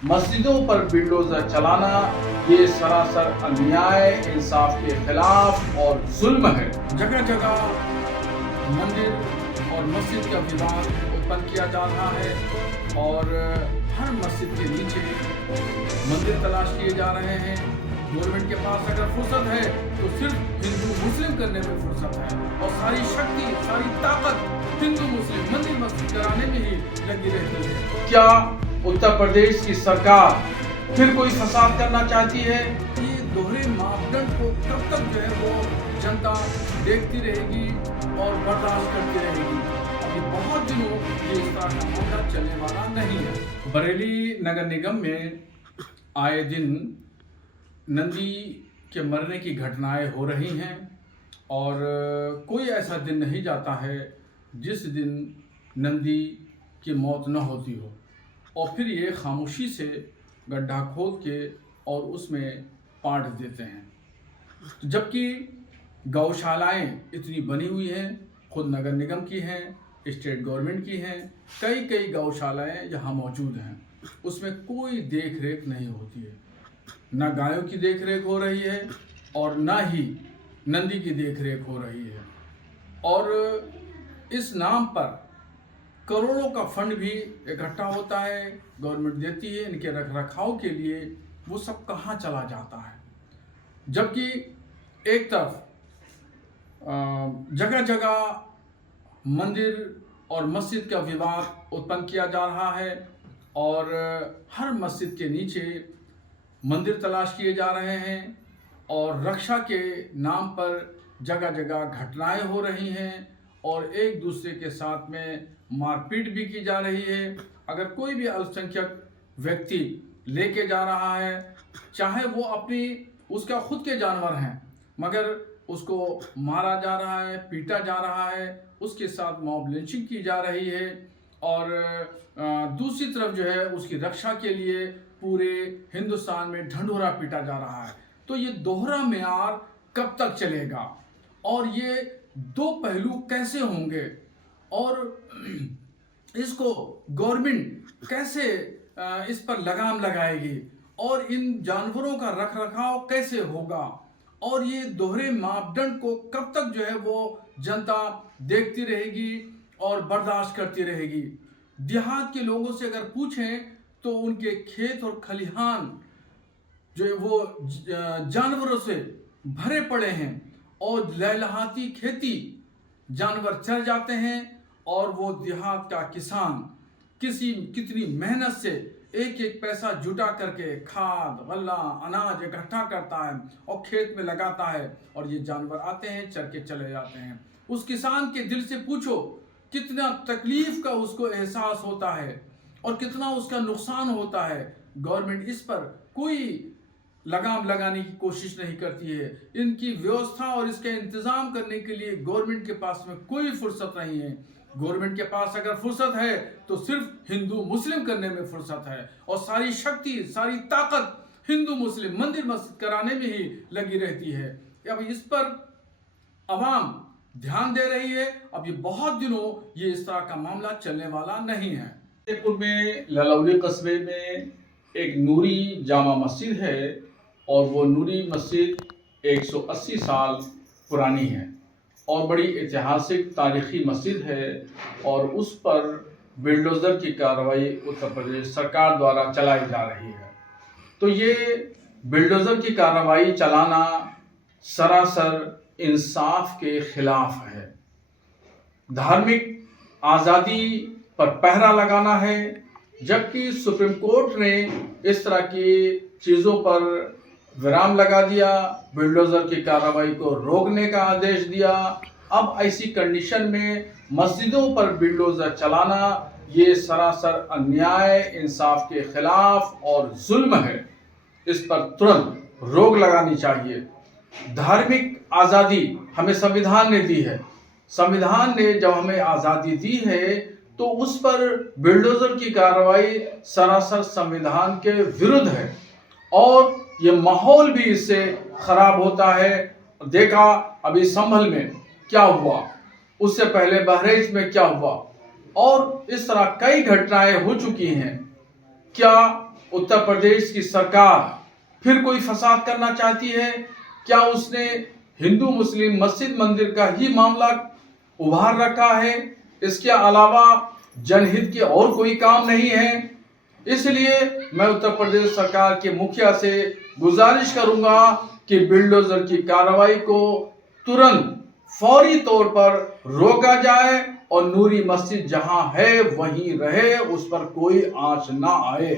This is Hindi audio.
मस्जिदों पर बिल्डोजर चलाना ये सरासर अन्याय, इंसाफ के खिलाफ और जुल्म है। जगह जगह मंदिर और मस्जिद का विवाद उत्पन्न किया जा रहा है और हर मस्जिद के नीचे मंदिर तलाश किए जा रहे हैं। गवर्नमेंट के पास अगर फुर्सत है तो सिर्फ हिंदू मुस्लिम करने में फुर्सत है और सारी शक्ति, सारी ताकत हिंदू मुस्लिम मंदिर मस्जिद कराने में ही लगी रहती है। क्या उत्तर प्रदेश की सरकार फिर कोई फसाद करना चाहती है? ये दोहरे मापदंड को कब तक जो है वो जनता देखती रहेगी और बर्दाश्त करती रहेगी? अभी बहुत दिनों ये इस तरह का मामला चलने वाला नहीं है। बरेली नगर निगम में आए दिन नंदी के मरने की घटनाएं हो रही हैं और कोई ऐसा दिन नहीं जाता है जिस दिन नंदी की मौत न होती हो और फिर ये खामोशी से गड्ढा खोद के और उसमें पाट देते हैं। जबकि गौशालाएं इतनी बनी हुई हैं, खुद नगर निगम की हैं, स्टेट गवर्नमेंट की हैं, कई गौशालाएं यहाँ मौजूद हैं, उसमें कोई देख रेख नहीं होती है। ना गायों की देख रेख हो रही है और ना ही नंदी की देख रेख हो रही है और इस नाम पर करोड़ों का फंड भी इकट्ठा होता है, गवर्नमेंट देती है इनके रख रखाव के लिए। वो सब कहाँ चला जाता है? जबकि एक तरफ जगह जगह मंदिर और मस्जिद का विवाद उत्पन्न किया जा रहा है और हर मस्जिद के नीचे मंदिर तलाश किए जा रहे हैं और रक्षा के नाम पर जगह जगह घटनाएं हो रही हैं और एक दूसरे के साथ में मारपीट भी की जा रही है। अगर कोई भी अल्पसंख्यक व्यक्ति लेके जा रहा है, चाहे वो अपनी उसका खुद के जानवर हैं, मगर उसको मारा जा रहा है, पीटा जा रहा है, उसके साथ मॉब लिंचिंग की जा रही है और दूसरी तरफ जो है उसकी रक्षा के लिए पूरे हिंदुस्तान में ढंढोरा पीटा जा रहा है। तो ये दोहरा मेयार कब तक चलेगा और ये दो पहलू कैसे होंगे और इसको गवर्नमेंट कैसे इस पर लगाम लगाएगी और इन जानवरों का रख रखाव कैसे होगा और ये दोहरे मापदंड को कब तक जो है वो जनता देखती रहेगी और बर्दाश्त करती रहेगी? देहात के लोगों से अगर पूछें तो उनके खेत और खलिहान जो है वो जानवरों से भरे पड़े हैं और लहलहाती खेती, जानवर चर जाते हैं और वो देहात का किसान कितनी मेहनत से एक एक पैसा जुटा करके खाद, गल्ला, अनाज इकट्ठा करता है और खेत में लगाता है और ये जानवर आते हैं, चर के चले जाते हैं। उस किसान के दिल से पूछो कितना तकलीफ का उसको एहसास होता है और कितना उसका नुकसान होता है। गवर्नमेंट इस पर कोई लगाम लगाने की कोशिश नहीं करती है। इनकी व्यवस्था और इसका इंतजाम करने के लिए गवर्नमेंट के पास में कोई फुर्सत नहीं है। गवर्नमेंट के पास अगर फुर्सत है तो सिर्फ हिंदू मुस्लिम करने में फुर्सत है और सारी शक्ति, सारी ताकत हिंदू मुस्लिम मंदिर मस्जिद कराने में ही लगी रहती है। अब इस पर अवाम ध्यान दे रही है। अब ये बहुत दिनों ये इस तरह का मामला चलने वाला नहीं है। फतेहपुर में ललौली कस्बे में एक नूरी जामा मस्जिद है और वो नूरी मस्जिद 180 साल पुरानी है और बड़ी ऐतिहासिक तारीखी मस्जिद है और उस पर बिल्डोज़र की कार्रवाई उत्तर प्रदेश सरकार द्वारा चलाई जा रही है। तो ये बिल्डोज़र की कार्रवाई चलाना सरासर इंसाफ के खिलाफ है। धार्मिक आज़ादी पर पहरा लगाना है, जबकि सुप्रीम कोर्ट ने इस तरह की चीज़ों पर विराम लगा दिया, बिल्डोज़र की कार्रवाई को रोकने का आदेश दिया। अब ऐसी कंडीशन में मस्जिदों पर बिल्डोज़र चलाना ये सरासर अन्याय, इंसाफ के खिलाफ और जुल्म है। इस पर तुरंत रोक लगानी चाहिए। धार्मिक आज़ादी हमें संविधान ने दी है। संविधान ने जब हमें आज़ादी दी है तो उस पर बिल्डोज़र की कार्रवाई सरासर संविधान के विरुद्ध है और ये माहौल भी इससे खराब होता है। देखा अभी संभल में क्या हुआ, उससे पहले बहरेच में क्या हुआ और इस तरह कई घटनाएं हो चुकी हैं। क्या उत्तर प्रदेश की सरकार फिर कोई फसाद करना चाहती है? क्या उसने हिंदू मुस्लिम मस्जिद मंदिर का ही मामला उभार रखा है? इसके अलावा जनहित के और कोई काम नहीं है? इसलिए मैं उत्तर प्रदेश सरकार के मुखिया से गुजारिश करूंगा कि बिल्डोजर की कार्रवाई को तुरंत फौरी तौर पर रोका जाए और नूरी मस्जिद जहां है वहीं रहे, उस पर कोई आंच ना आए।